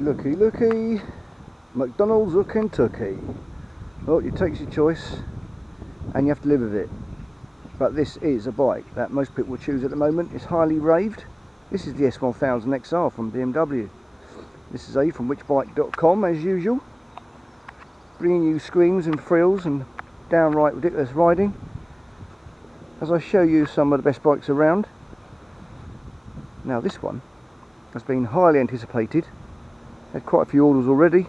looky. McDonald's or Kentucky. Well, you take your choice and you have to live with it. But this is a bike that most people choose at the moment. It's highly raved. This is the S1000XR from BMW. This is from whichbike.com as usual. Bringing you screams and thrills and downright ridiculous riding as I show you some of the best bikes around. Now this one has been highly anticipated. Had quite a few orders already.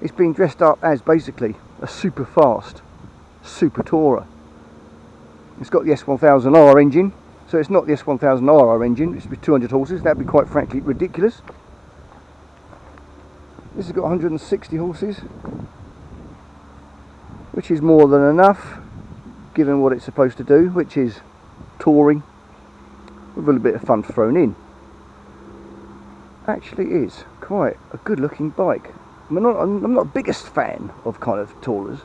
It's been dressed up as basically a super fast super tourer. It's got the S1000R engine, so it's not the S1000RR engine, which is 200 horses. That'd be quite frankly ridiculous. This has got 160 horses, which is more than enough given what it's supposed to do, which is touring with a little bit of fun thrown in. Actually is quite a good looking bike. I'm not the biggest fan of kind of tourers,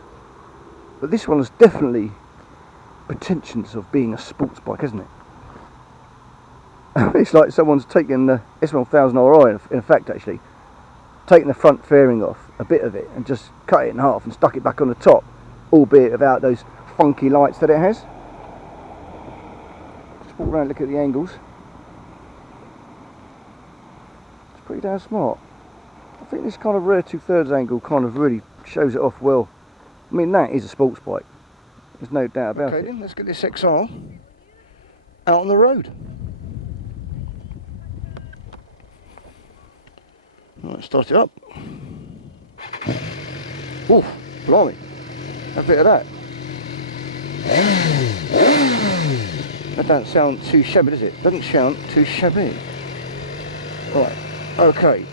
but this one has definitely pretensions of being a sports bike, hasn't it? It's like someone's taken the S1000RR, in fact actually, taken the front fairing off, a bit of it, and just cut it in half and stuck it back on the top, albeit without those funky lights that it has. Just walk around and look at the angles. It's pretty damn smart. I think this kind of rear 2/3 angle kind of really shows it off well. I mean, that is a sports bike. There's no doubt about it. Okay then, let's get this XR out on the road. Right, start it up. Oh, blimey. Have a bit of that. That doesn't sound too shabby, does it? Doesn't sound too shabby. Right, okay.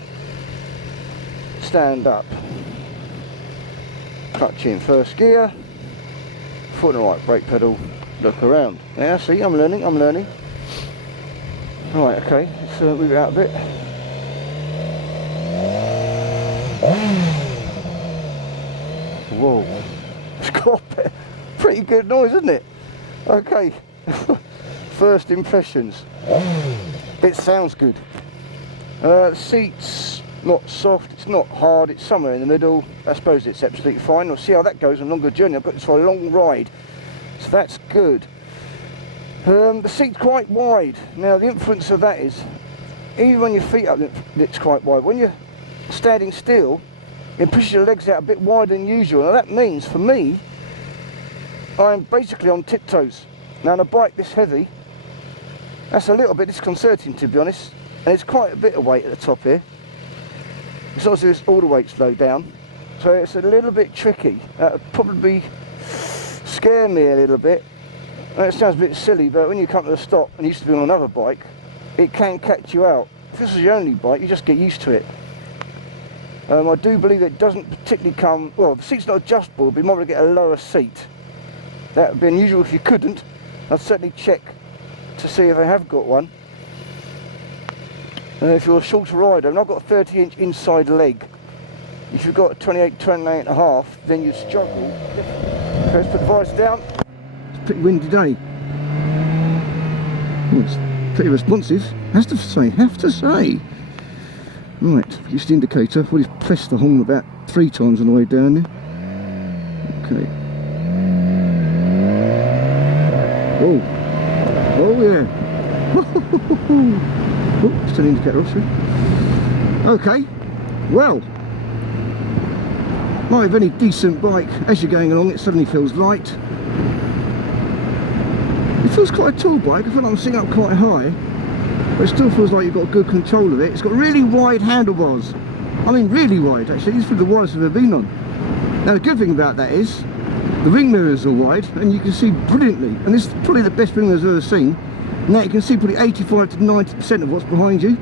Stand up. Clutch in first gear. Foot on the right brake pedal. Look around. Now, see, I'm learning. Right, okay. Let's move it out a bit. Whoa. It's got a pretty good noise, isn't it? Okay. First impressions. It sounds good. Seats, not soft, it's not hard, it's somewhere in the middle. I suppose it's absolutely fine. We'll see how that goes on a longer journey. I've got this for a long ride, so that's good. The seat's quite wide. Now the influence of that is, even when your feet up, it's quite wide. When you're standing still, it pushes your legs out a bit wider than usual. Now that means, for me, I'm basically on tiptoes. Now on a bike this heavy, that's a little bit disconcerting, to be honest. And it's quite a bit of weight at the top here. It's not as if all the weight's low down, so it's a little bit tricky. That would probably scare me a little bit. And it sounds a bit silly, but when you come to a stop and you used to be on another bike, it can catch you out. If this is your only bike, you just get used to it. I do believe it doesn't particularly come, well, the seat's not adjustable, it'd be more to get a lower seat. That would be unusual if you couldn't. I'd certainly check to see if I have got one. If you're a shorter rider, and I've got a 30-inch inside leg, if you've got a 28 and a half, then you'd struggle. Okay, let's put the visor down. It's a pretty windy day. Oh, it's pretty responsive, have to say. Right, use the indicator. I've already pressed the horn about 3 times on the way down there. Okay. Oh yeah. Oops, still indicator off, okay, well, like any decent bike, as you're going along, it suddenly feels light. It feels quite a tall bike. I feel like I'm sitting up quite high, but it still feels like you've got good control of it. It's got really wide handlebars. I mean, really wide, actually. These are the widest I've ever been on. Now, the good thing about that is, the wing mirrors are wide, and you can see brilliantly. And this is probably the best wing mirrors I've ever seen. Now you can see probably 85 to 90% of what's behind you,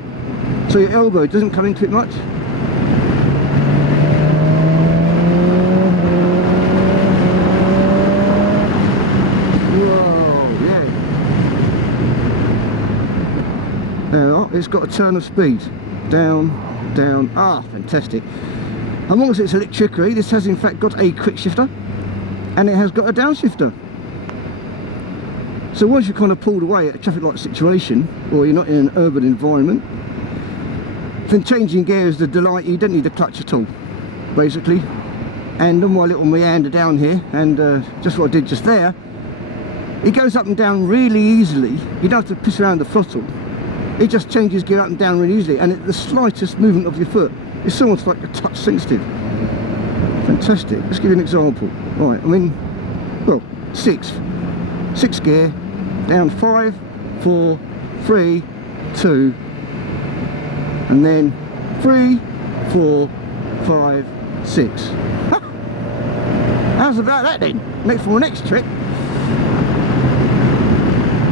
so your elbow doesn't come into it much. Whoa, yeah. Now it's got a turn of speed. Down, down, fantastic. As long as it's electrically, this has in fact got a quick shifter, and it has got a downshifter. So once you're kind of pulled away at a traffic light situation, or you're not in an urban environment, Then changing gear is the delight. You don't need the clutch at all, basically. And on my little meander down here, and just what I did just there, it goes up and down really easily. You don't have to piss around the throttle. It just changes gear up and down really easily, and the slightest movement of your foot is almost like a touch sensitive. Fantastic. Let's give you an example. Right, I'm in, well, sixth gear, down 5, 4, 3, 2, and then 3, 4, 5, 6. How's about that then? Next for the next trick.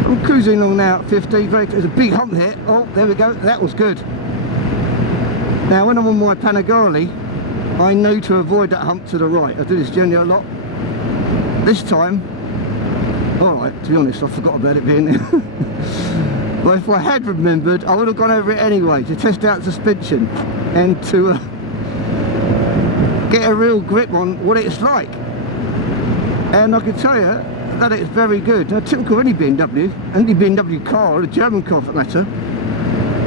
I'm cruising along now at 50. There's a big hump here. Oh, there we go. That was good. Now, when I'm on my Panigale, I know to avoid that hump to the right. I do this generally a lot. This time, alright, to be honest, I forgot about it being there. But if I had remembered, I would have gone over it anyway to test out suspension and to get a real grip on what it's like. And I can tell you that it's very good. Now, typical of any BMW car, or a German car for that matter,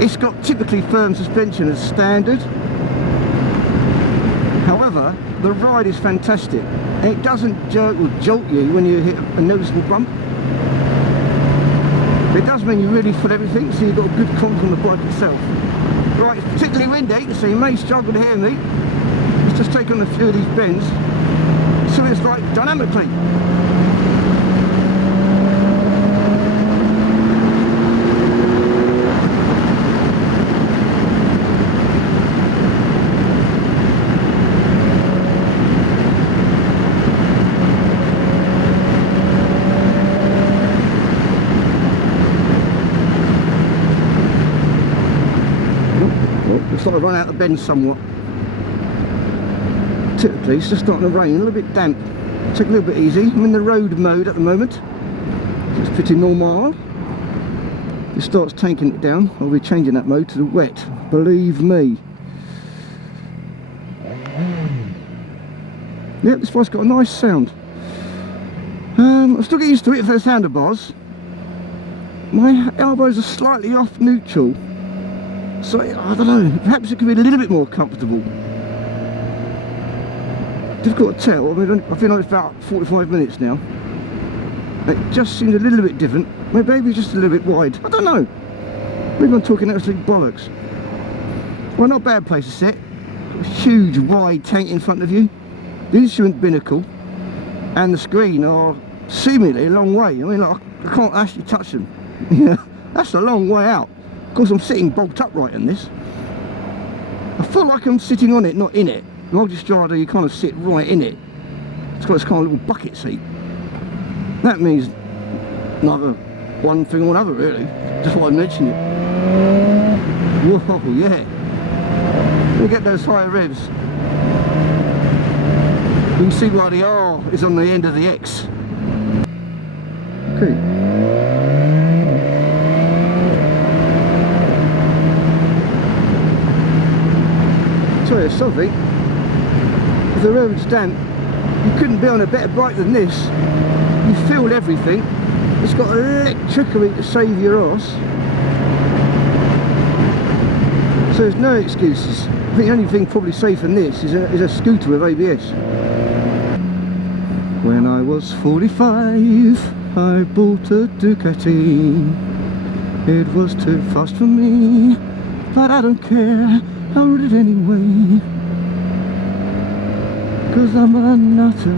it's got typically firm suspension as standard. However, the ride is fantastic, and it doesn't jerk or jolt you when you hit a noticeable bump. It does mean you really feel everything, so you've got a good control on the bike itself. Right, it's particularly windy, so you may struggle to hear me. Let's just take on a few of these bends, so it's like dynamically. Sort of run out of bend somewhat. Typically it's just starting to rain, a little bit damp. Take a little bit easy. I'm in the road mode at the moment. It's pretty normal. If it starts tanking it down, I'll be changing that mode to the wet, believe me. Yep, this bike's got a nice sound. I'm still getting used to it for the handlebars. My elbows are slightly off neutral. So, I don't know, perhaps it could be a little bit more comfortable. Difficult to tell. I mean, I've been on it for about 45 minutes now. It just seems a little bit different. Maybe just a little bit wide. I don't know. Maybe I'm talking absolute bollocks. Well, not a bad place to sit. A huge wide tank in front of you. The instrument binnacle and the screen are seemingly a long way. I mean, like, I can't actually touch them. Yeah, that's a long way out. Of course, I'm sitting bolt upright in this. I feel like I'm sitting on it, not in it. In Multistrada, you kind of sit right in it. It's got this kind of little bucket seat. That means neither one thing or another, really. Just why I mentioned it. Whoa, yeah. Let me get those higher revs. You can see why the R is on the end of the X. Okay. Tell you something, if the road's damp, you couldn't be on a better bike than this. You feel everything. It's got electricity to save your arse. So there's no excuses. I think the only thing probably safer than this is a scooter with ABS. When I was 45, I bought a Ducati. It was too fast for me, but I don't care. I rode it anyway, 'cause I'm a nutter.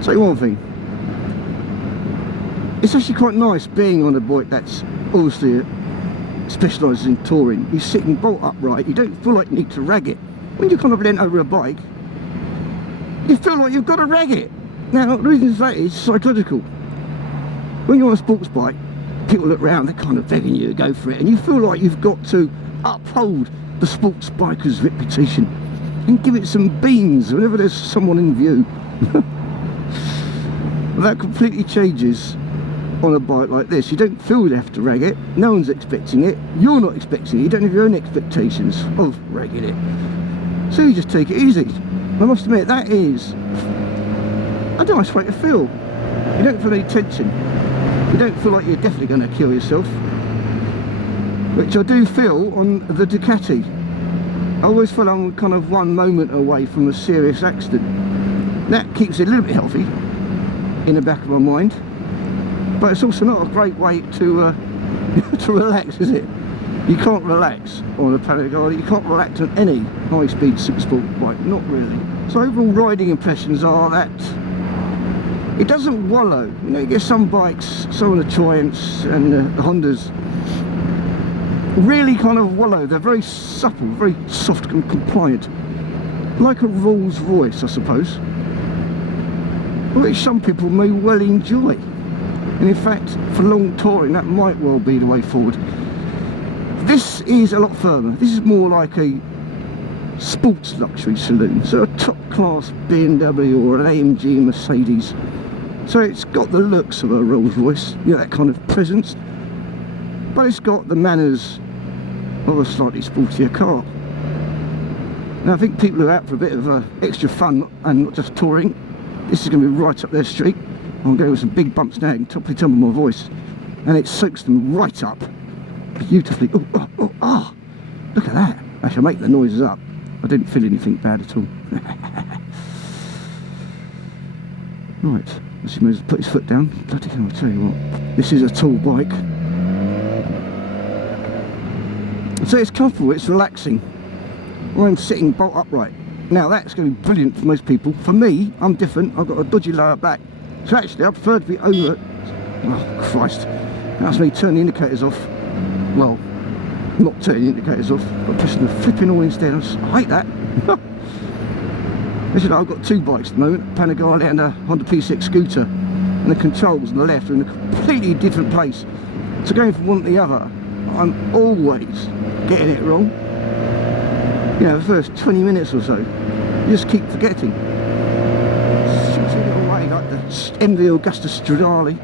So one thing, it's actually quite nice being on a bike that's obviously specialises in touring. You're sitting bolt upright, you don't feel like you need to rag it. When you're kind of leant over a bike, you feel like you've got to rag it. Now the reason for that is psychological. When you're on a sports bike, people look round, they're kind of begging you to go for it, and you feel like you've got to uphold the sports biker's reputation and give it some beans whenever there's someone in view. That completely changes on a bike like this. You don't feel you have to rag it, no one's expecting it, you're not expecting it, you don't have your own expectations of ragging it. So you just take it easy. I must admit, that is a nice way to feel. You don't feel any tension. You don't feel like you're definitely going to kill yourself, which I do feel on the Ducati. I always feel I'm kind of one moment away from a serious accident. That keeps it a little bit healthy in the back of my mind, but it's also not a great way to to relax, is it? You can't relax on a Panigale, you can't relax on any high-speed supersport bike, not really. So overall riding impressions are that it doesn't wallow. You know, you get some bikes, some of the Triumphs and the Hondas really kind of wallow. They're very supple, very soft and compliant, like a Rolls Royce, I suppose, which some people may well enjoy. And in fact, for long touring, that might well be the way forward. This is a lot firmer. This is more like a sports luxury saloon, so a top class BMW or an AMG Mercedes. So it's got the looks of a Rolls Royce, you know, that kind of presence, but it's got the manners of a slightly sportier car. Now I think people who are out for a bit of extra fun and not just touring, this is going to be right up their street. I'm going with some big bumps now, you can probably tell by my voice, and it soaks them right up beautifully. Oh, look at that. I shall make the noises up. I didn't feel anything bad at all. Right, as he moves, put his foot down. Bloody hell, I'll tell you what, this is a tall bike. So it's comfortable, it's relaxing. I'm sitting bolt upright. Now that's going to be brilliant for most people. For me, I'm different. I've got a dodgy lower back. So actually I prefer to be over... Oh Christ, that's me turning the indicators off. Well, not turning the indicators off, but pushing the flipping all instead. I hate that. As you know, I've got two bikes at the moment, a Panigale and a Honda P6 scooter, and the controls on the left are in a completely different place. So going from one to the other, I'm always getting it wrong. You know, the first 20 minutes or so, you just keep forgetting. Shooting it away like the MV Augusta Stradale.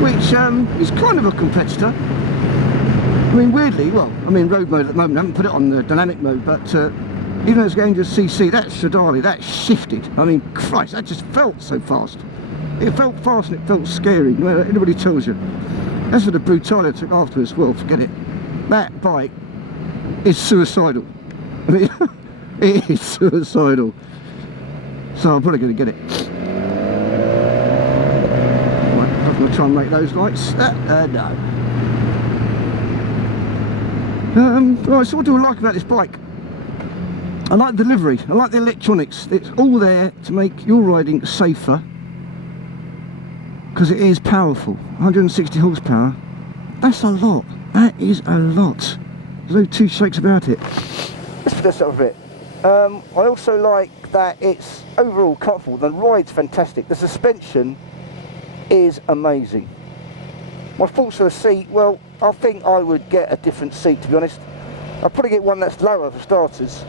Which is kind of a competitor. I mean, weirdly, well, I'm in road mode at the moment, I haven't put it on the dynamic mode, but even though it's going to CC, that Stradale, that shifted. I mean, Christ, that just felt so fast. It felt fast and it felt scary. Well, anybody tells you. As for the brutality I took after as well, forget it. That bike is suicidal. I mean, it is suicidal. So I'm probably going to get it. I'm going to try and make those lights. No. Right, so what do I like about this bike? I like the delivery, I like the electronics. It's all there to make your riding safer, because it is powerful. 160 horsepower, that's a lot. That is a lot. There's no two shakes about it. Let's put this up a bit. I also like that it's overall comfortable. The ride's fantastic. The suspension is amazing. My thoughts on the seat, well, I think I would get a different seat, to be honest. I'd probably get one that's lower for starters.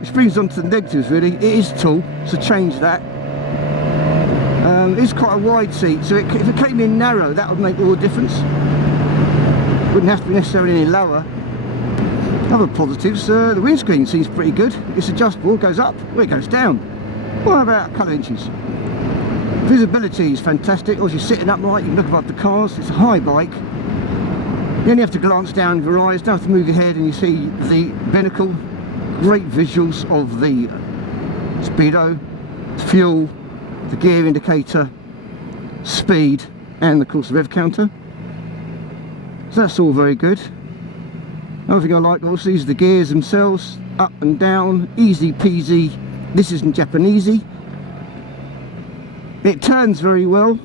Which brings on to the negatives really. It is tall, so change that. It's quite a wide seat, so if it came in narrow, that would make all the difference. Wouldn't have to be necessarily any lower. Other positives, the windscreen seems pretty good. It's adjustable, it goes up, or it goes down. Well, about a couple of inches. Visibility is fantastic. As you're sitting upright, you can look above the cars. It's a high bike. You only have to glance down with your eyes, don't have to move your head, and you see the binnacle. Great visuals of the speedo, fuel, the gear indicator, speed, and of course the rev counter. So that's all very good. Another thing I like also is the gears themselves, up and down, easy peasy. This isn't Japanesey. It turns very well.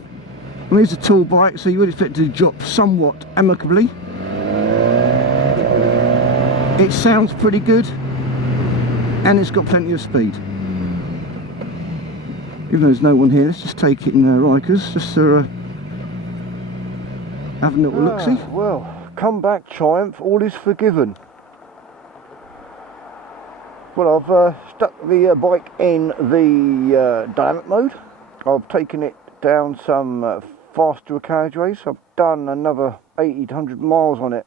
I mean, it's a tall bike, so you would expect it to drop somewhat amicably. It sounds pretty good, and it's got plenty of speed. Even though there's no one here, let's just take it in Rikers, just to have a little look-see. Well, come back Triumph, all is forgiven. Well, I've stuck the bike in the dynamic mode. I've taken it down some faster carriageways. I've done another 80 to 100 miles on it.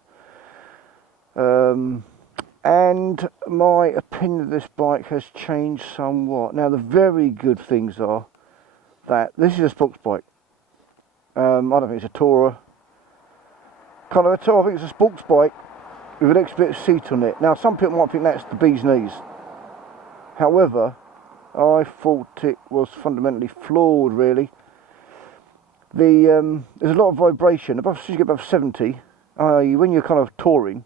and my opinion of this bike has changed somewhat. Now the very good things are that this is a sports bike. I don't think it's a tourer. Kind of a tourer, I think it's a sports bike with an extra seat on it. Now some people might think that's the bee's knees. However, I thought it was fundamentally flawed really. There's a lot of vibration. As you get above 70, when you're kind of touring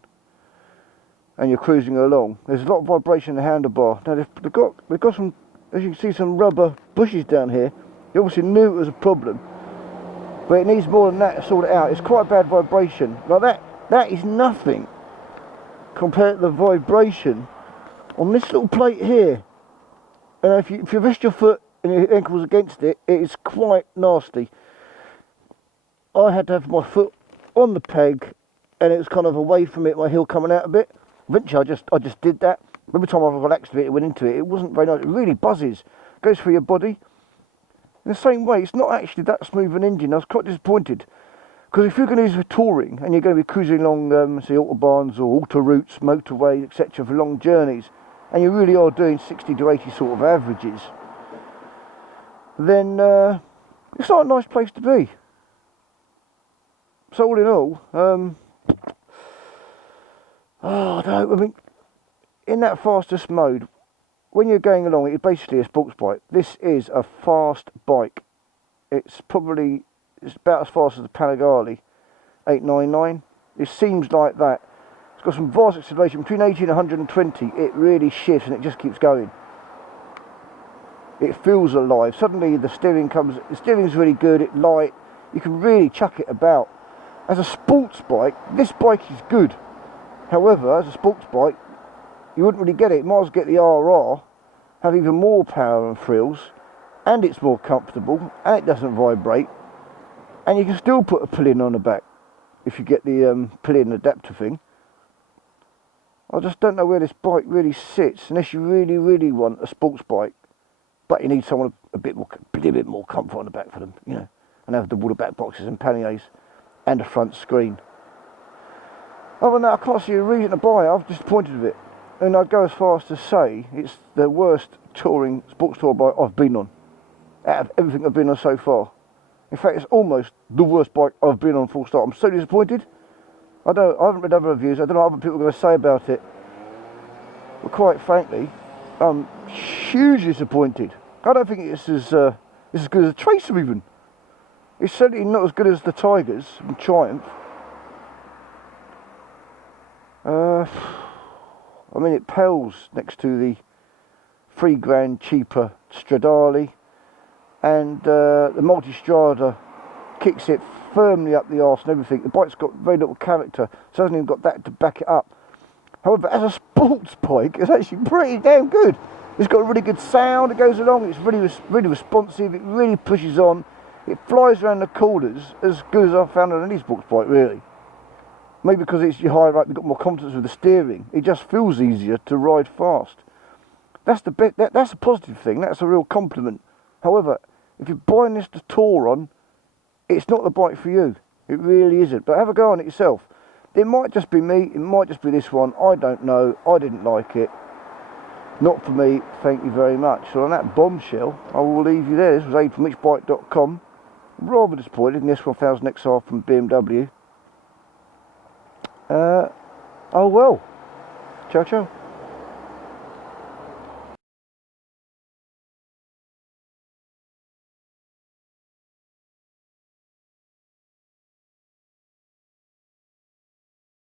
and you're cruising along, there's a lot of vibration in the handlebar. Now they've got some, as you can see, some rubber bushes down here. You obviously knew it was a problem, but it needs more than that to sort it out. It's quite a bad vibration. Like that is nothing compared to the vibration on this little plate here. And if you rest your foot and your ankles against it, it is quite nasty. I had to have my foot on the peg, and it was kind of away from it, my heel coming out a bit. Eventually I just did that. Every time I relaxed a bit, it went into it. It wasn't very nice. It really buzzes. Goes through your body. In the same way, it's not actually that smooth an engine. I was quite disappointed. Because if you're going to use it for touring, and you're going to be cruising along, say, autobahns or autoroutes, motorways, etc. for long journeys, and you really are doing 60 to 80 sort of averages, then it's not a nice place to be. So all in all, I mean, in that fastest mode, when you're going along, it's basically a sports bike. This is a fast bike. It's about as fast as the Panigale 899. It seems like that. It's got some vast acceleration between 80 and 120. It really shifts and it just keeps going. It feels alive. Suddenly the steering's really good. It's light. You can really chuck it about. As a sports bike, this bike is good. However, as a sports bike, you wouldn't really get it. You might as well get the RR, have even more power and frills, and it's more comfortable, and it doesn't vibrate, and you can still put a pull-in on the back if you get the pull-in adapter thing. I just don't know where this bike really sits, unless you really, really want a sports bike, but you need someone a bit more comfort on the back for them, you know, and have the water back boxes and panniers and a front screen. Other than that, I can't see a reason to buy it. I'm disappointed with it. And I'd go as far as to say it's the worst touring sports tour bike I've been on, out of everything I've been on so far. In fact, it's almost the worst bike I've been on, full stop. I'm so disappointed. I haven't read other reviews. I don't know what other people are going to say about it. But quite frankly, I'm hugely disappointed. I don't think it's as good as a Tracer even. It's certainly not as good as the Tigers and Triumph. I mean, it pales next to the £3 cheaper Stradale, and the Multistrada kicks it firmly up the arse and everything. The bike's got very little character, so it hasn't even got that to back it up. However, as a sports bike, it's actually pretty damn good. It's got a really good sound. It goes along. It's really responsive. It really pushes on. It flies around the corners as good as I've found on any sports bike, really. Maybe because it's your higher up, you've got more confidence with the steering. It just feels easier to ride fast. That's the bit. That's a positive thing. That's a real compliment. However, if you're buying this to tour on, it's not the bike for you. It really isn't. But have a go on it yourself. It might just be me. It might just be this one. I don't know. I didn't like it. Not for me. Thank you very much. So on that bombshell, I will leave you there. This was Aid from whichbike.com. Rather disappointed in this 1000XR from BMW. Oh well. Ciao, ciao.